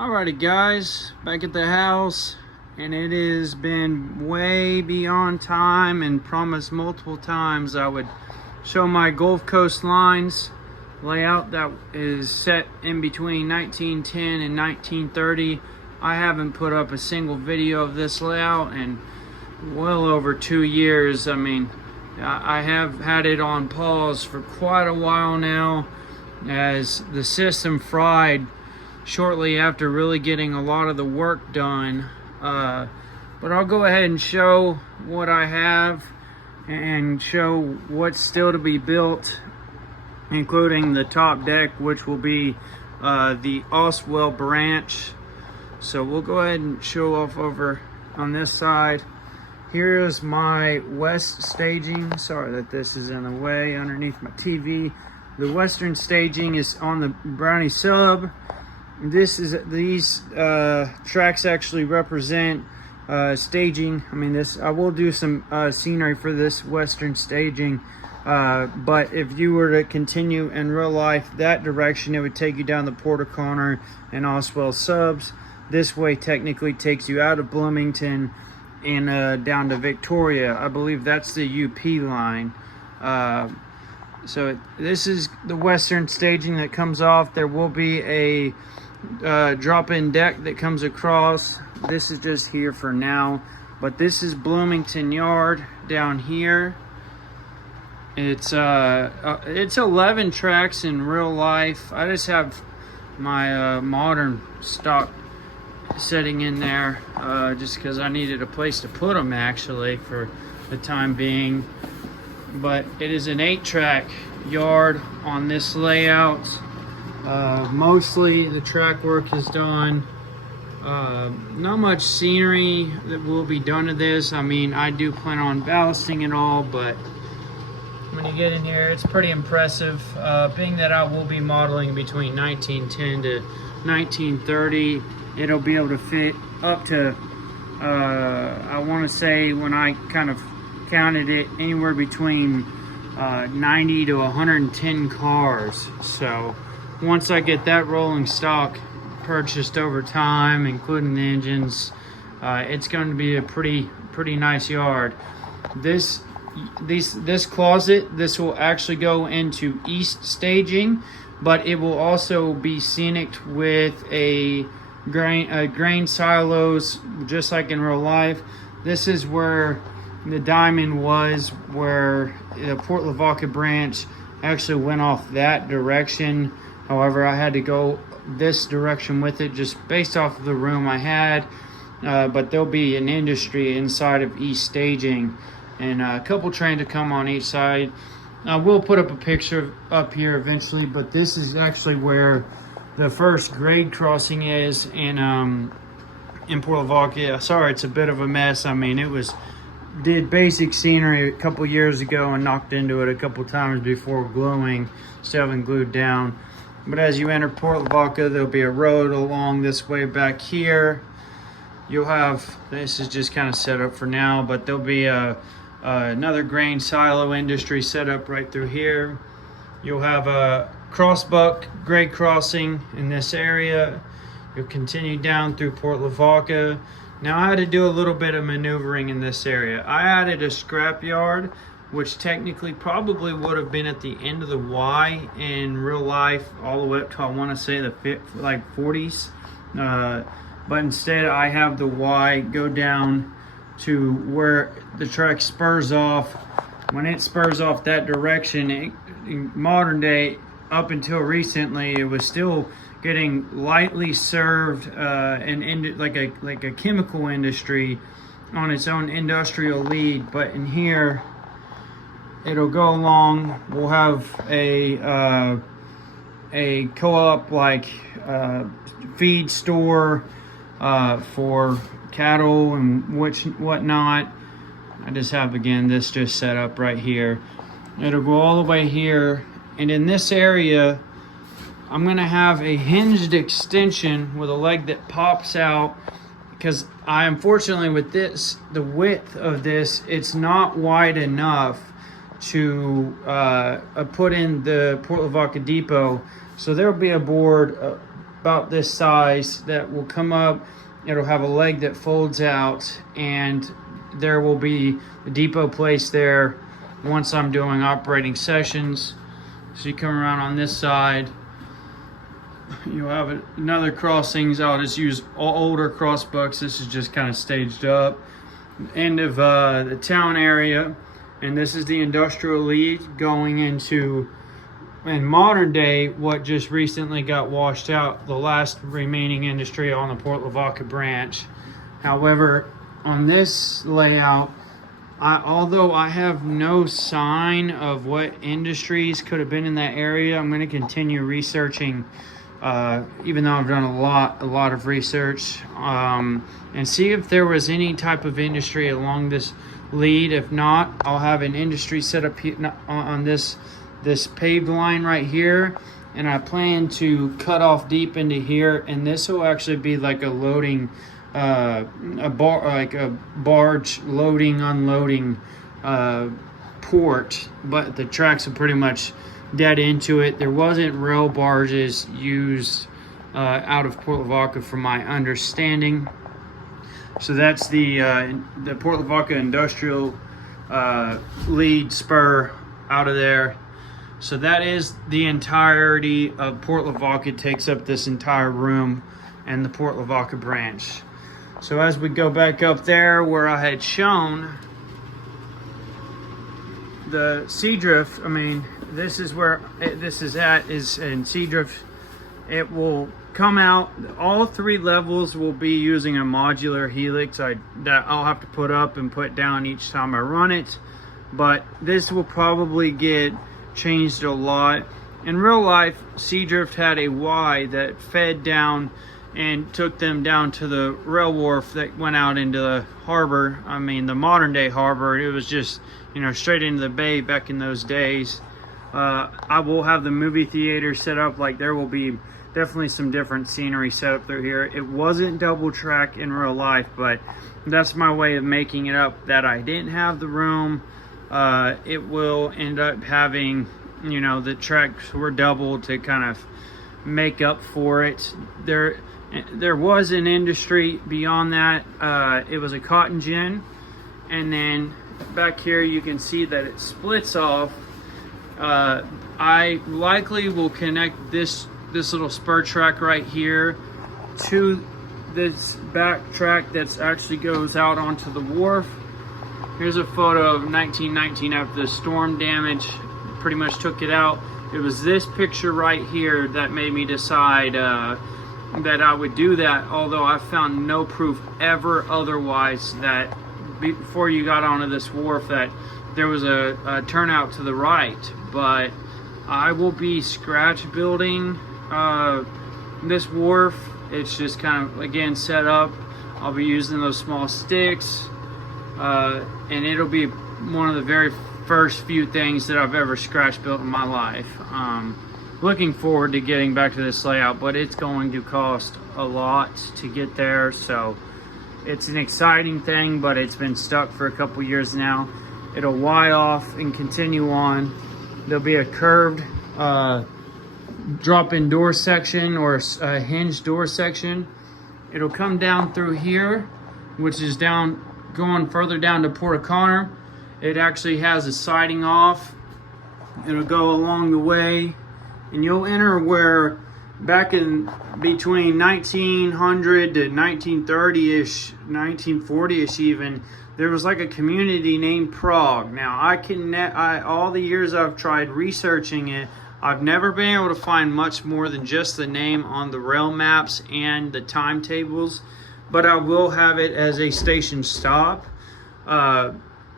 Alrighty guys, back at the house, and it has been way beyond time and promised multiple times I would show my Gulf Coast lines layout that is set in between 1910 and 1930. I haven't put up a single video of this layout in well over 2 years. I mean, I have had it on pause for quite a while now as the system fried shortly after really getting a lot of the work done. But I'll go ahead and show what I have and show what's still to be built, including the top deck, which will be the Oswell branch. So we'll go ahead and show off over on this side. Here is my west staging. Sorry that this is in the way underneath my TV. The western staging is on the Brownie sub. These tracks actually represent staging. I mean, I will do some scenery for this western staging, but if you were to continue in real life that direction, it would take you down the Port O'Connor and Oswell subs. This way technically takes you out of Bloomington and down to Victoria. I believe that's the UP line. So this is the western staging that comes off. There will be a drop-in deck that comes across. This is just here for now, but this is Bloomington Yard down here. It's 11 tracks in real life. I just have my modern stock sitting in there just because I needed a place to put them actually for the time being. But it is an 8-track yard on this layout. Mostly the track work is done. Not much scenery that will be done to this. I mean, I do plan on ballasting it all, but when you get in here, it's pretty impressive. Being that I will be modeling between 1910 to 1930, it'll be able to fit up to, I want to say when I kind of counted it, anywhere between 90 to 110 cars. So once I get that rolling stock purchased over time, including the engines, it's going to be a pretty nice yard. This closet, this will actually go into east staging, but it will also be scenic with a grain silos, just like in real life. This is where the diamond was, where the Port Lavaca branch actually went off that direction. However, I had to go this direction with it just based off of the room I had. But there'll be an industry inside of east staging and a couple trains to come on each side. I will put up a picture up here eventually, but this is actually where the first grade crossing is in Port Lavaca. Sorry, it's a bit of a mess. I mean, did basic scenery a couple years ago and knocked into it a couple times before gluing, still haven't glued down. But as you enter Port Lavaca, there'll be a road along this way back here. You'll have, this is just kind of set up for now, but there'll be another grain silo industry set up right through here. You'll have a crossbuck grade crossing in this area. You'll continue down through Port Lavaca. Now I had to do a little bit of maneuvering in this area. I added a scrap yard, which technically probably would have been at the end of the Y in real life, all the way up to, I want to say, the 40s. But instead I have the Y go down to where the track spurs off. When it spurs off that direction, in modern day, up until recently, it was still getting lightly served and like a chemical industry on its own industrial lead. But in here, it'll go along. We'll have a co-op like feed store for cattle and whatnot. I just have, again, this just set up right here. It'll go all the way here, and in this area I'm gonna have a hinged extension with a leg that pops out, because unfortunately with this, the width of this, it's not wide enough to put in the Port Lavaca depot. So there'll be a board about this size that will come up. It'll have a leg that folds out, and there will be a depot place there once I'm doing operating sessions. So you come around on this side, you'll have another crossings. I'll just use older crossbucks. This is just kind of staged up. End of the town area, and this is the industrial lead going into, in modern day, what just recently got washed out, the last remaining industry on the Port Lavaca branch. However, on this layout, although I have no sign of what industries could have been in that area, I'm going to continue researching, even though I've done a lot of research, and see if there was any type of industry along this lead. If not, I'll have an industry set up on this paved line right here, and I plan to cut off deep into here, and this will actually be like a loading like a barge loading unloading port, but the tracks are pretty much dead into it. There wasn't rail barges used out of Port Lavaca from my understanding. So that's the Port Lavaca industrial lead spur out of there. So that is the entirety of Port Lavaca. It takes up this entire room and the Port Lavaca branch. So as we go back up there where I had shown the Seadrift, I mean, this is where this is at, is in Seadrift. It will come out, all 3 levels will be using a modular helix that I'll have to put up and put down each time I run it. But this will probably get changed a lot. In real life, Seadrift had a Y that fed down and took them down to the rail wharf that went out into the harbor. I mean, the modern day harbor. It was just, you know, straight into the bay back in those days. I will have the movie theater set up. Like, there will be definitely some different scenery set up through here. It wasn't double track in real life, but that's my way of making it up that I didn't have the room. It will end up having, you know, the tracks were double to kind of make up for it. There was an industry beyond that. It was a cotton gin, and then back here you can see that it splits off. I likely will connect this little spur track right here to this back track that actually goes out onto the wharf. Here's a photo of 1919 after the storm damage pretty much took it out. It was this picture right here that made me decide that I would do that, although I found no proof ever otherwise that before you got onto this wharf that there was a turnout to the right. But I will be scratch building this wharf. It's just kind of, again, set up. I'll be using those small sticks, and it'll be one of the very first few things that I've ever scratch built in my life. Looking forward to getting back to this layout, but it's going to cost a lot to get there. So it's an exciting thing, but it's been stuck for a couple years now. It'll Y off and continue on. There'll be a curved drop-in door section or a hinged door section. It'll come down through here, which is down, going further down to Port O'Connor. It actually has a siding off. It'll go along the way, and you'll enter where back in between 1900 to 1930-ish, 1940-ish even, there was like a community named Prague. Now, all the years I've tried researching it, I've never been able to find much more than just the name on the rail maps and the timetables, but I will have it as a station stop.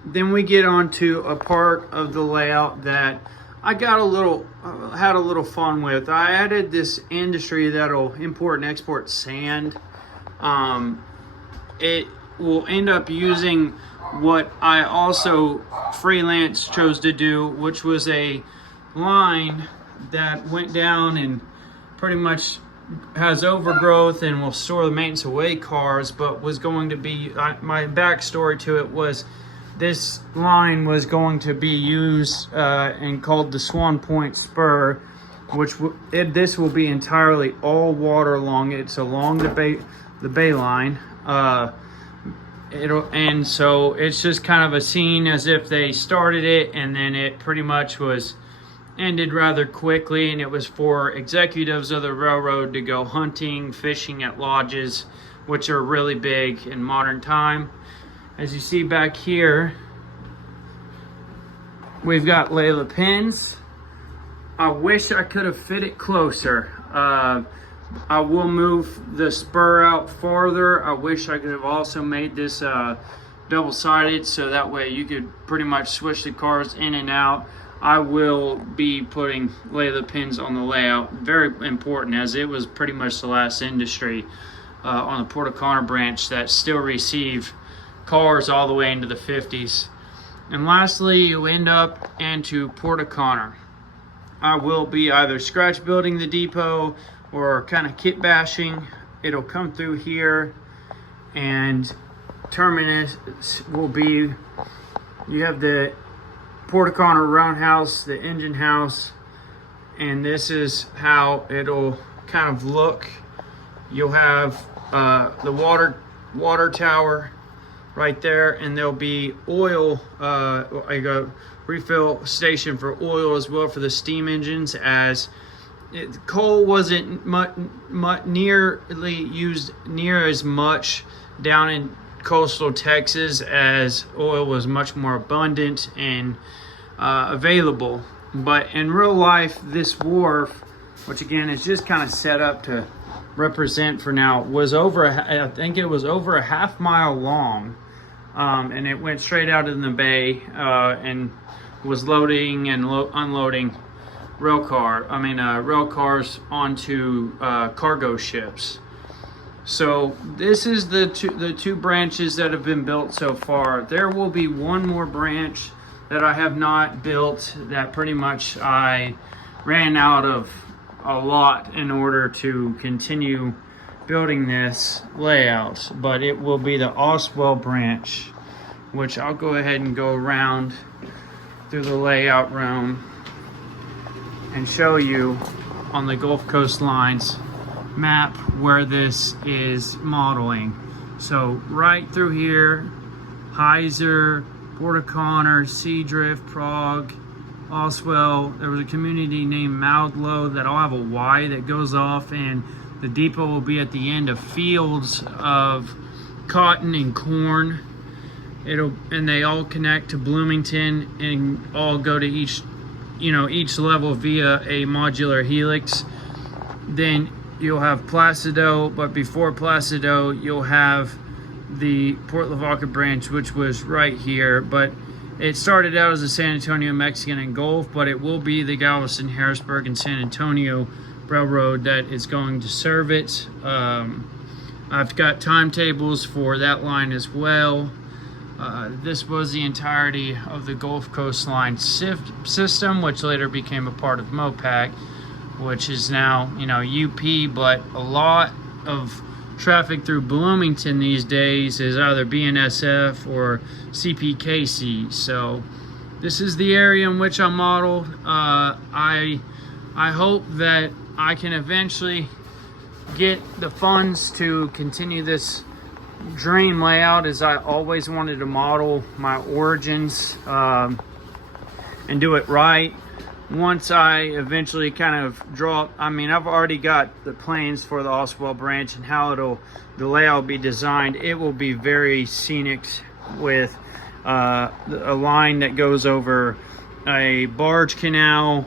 Then we get on to a part of the layout that I got had a little fun with. I added this industry that'll import and export sand. It will end up using what I also freelance chose to do, which was a line that went down and pretty much has overgrowth and will store the maintenance away cars, but was going to be, my backstory to it was this line was going to be used and called the Swan Point Spur this will be entirely all water along. It's along the bay line. And so it's just kind of a scene as if they started it and then it pretty much was ended rather quickly, and it was for executives of the railroad to go hunting, fishing at lodges, which are really big in modern time. As you see back here, we've got Layla pins. I wish I could have fit it closer. I will move the spur out farther. I wish I could have also made this double-sided so that way you could pretty much switch the cars in and out. I will be putting Layla pins on the layout. Very important, as it was pretty much the last industry on the Port O'Connor branch that still received cars all the way into the 50s. And lastly, you end up into Port O'Connor. I will be either scratch building the depot or kind of kit bashing. It'll come through here, and terminus will be, you have the Port O'Connor roundhouse, the engine house, and this is how it'll kind of look. You'll have the water tower right there, and there'll be oil, like a refill station for oil as well for the steam engines, as coal wasn't nearly used near as much down in coastal Texas, as oil was much more abundant and available. But in real life, this wharf, which again is just kind of set up to represent for now, was I think it was over a half-mile long, and it went straight out in the bay and was loading and unloading rail cars onto cargo ships. So this is the two branches that have been built so far. There will be one more branch that I have not built, that pretty much I ran out of a lot in order to continue building this layout, but it will be the Oswell branch, which I'll go ahead and go around through the layout room and show you on the Gulf Coast Lines map where this is modeling. So right through here, Heiser, Port O'Connor, Seadrift, Prague, Oswell. There was a community named Moudlow that I'll have a Y that goes off, and the depot will be at the end of fields of cotton and corn. And they all connect to Bloomington and all go to each level via a modular helix. Then you'll have Placido, but before Placido, you'll have the Port Lavaca branch, which was right here. But it started out as a San Antonio, Mexican, and Gulf, but it will be the Galveston, Harrisburg, and San Antonio Railroad that is going to serve it. I've got timetables for that line as well. This was the entirety of the Gulf Coast Line system, which later became a part of MOPAC, which is now, UP, but a lot of traffic through Bloomington these days is either BNSF or CPKC. So this is the area in which I modeled. I hope that I can eventually get the funds to continue this dream layout, as I always wanted to model my origins and do it right. Once I eventually kind of draw, I've already got the plans for the Oswell branch and how the layout will be designed. It will be very scenic with a line that goes over a barge canal.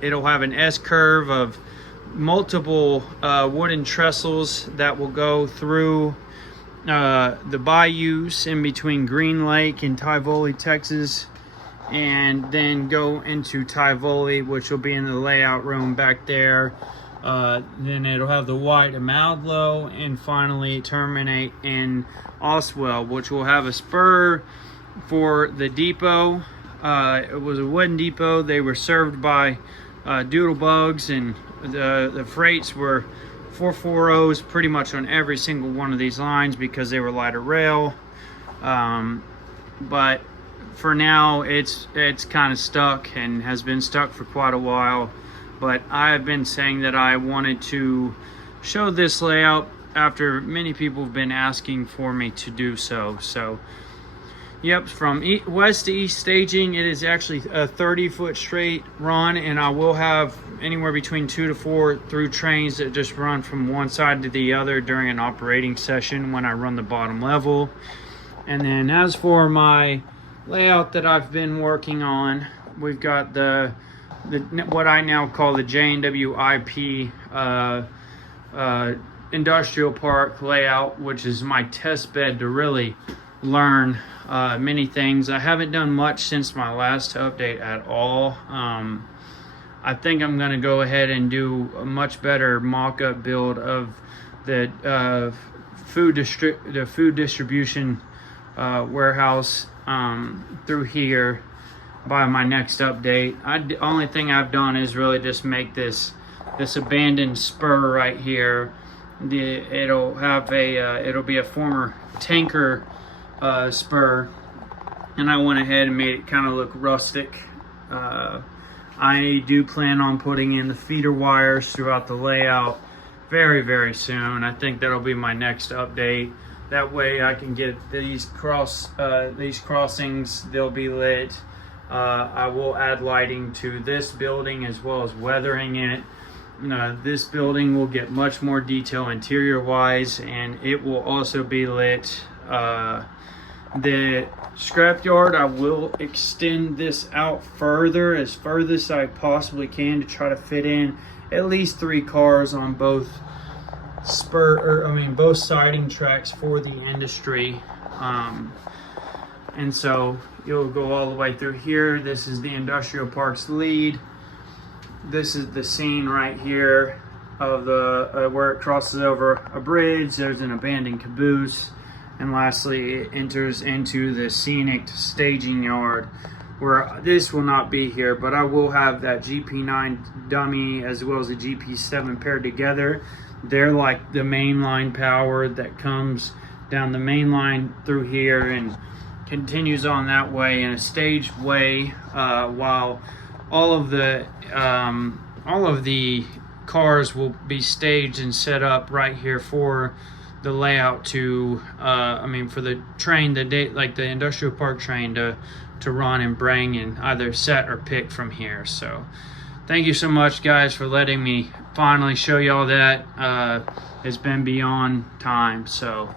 It'll have an S-curve of multiple wooden trestles that will go through the bayous in between Green Lake and Tivoli, Texas, and then go into Tivoli, which will be in the layout room back there. Then it'll have the white at Moudlow, and finally terminate in Oswell, which will have a spur for the depot. It was a wooden depot. They were served by doodlebugs, and the freights were 440s pretty much on every single one of these lines because they were lighter rail. But for now, it's kind of stuck and has been stuck for quite a while. but I've been saying that I wanted to show this layout after many people have been asking for me to do so. So yep, from west to east staging, it is actually a 30-foot straight run, and I will have anywhere between 2 to 4 through trains that just run from one side to the other during an operating session when I run the bottom level. And then as for my layout that I've been working on, we've got the what I now call the JNWIP industrial park layout, which is my test bed to really learn many things. I haven't done much since my last update at all. I think I'm going to go ahead and do a much better mock-up build of the food distribution warehouse through here by my next update. The only thing I've done is really just make this abandoned spur right here. It'll be a former tanker spur, and I went ahead and made it kind of look rustic. I do plan on putting in the feeder wires throughout the layout very soon. I think that'll be my next update. That way I can get these crossings, they'll be lit. I will add lighting to this building as well as weathering it. This building will get much more detail interior wise, and it will also be lit. The scrapyard, I will extend this out further, as furthest I possibly can, to try to fit in at least 3 cars on both both siding tracks for the industry. And so you'll go all the way through here. This is the industrial park's lead. This is the scene right here of the where it crosses over a bridge. There's an abandoned caboose, and lastly it enters into the scenic staging yard, where this will not be here, but I will have that GP9 dummy as well as the GP7 paired together. They're like the main line power that comes down the main line through here and continues on that way in a staged way, while all of the cars will be staged and set up right here for the layout to for the train, like the industrial park train to run and bring and either set or pick from here. So thank you so much, guys, for letting me finally show y'all that. It's been beyond time, so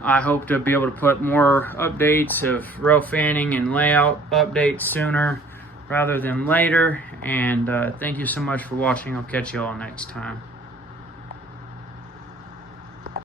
I hope to be able to put more updates of row fanning and layout updates sooner rather than later. And thank you so much for watching. I'll catch you all next time.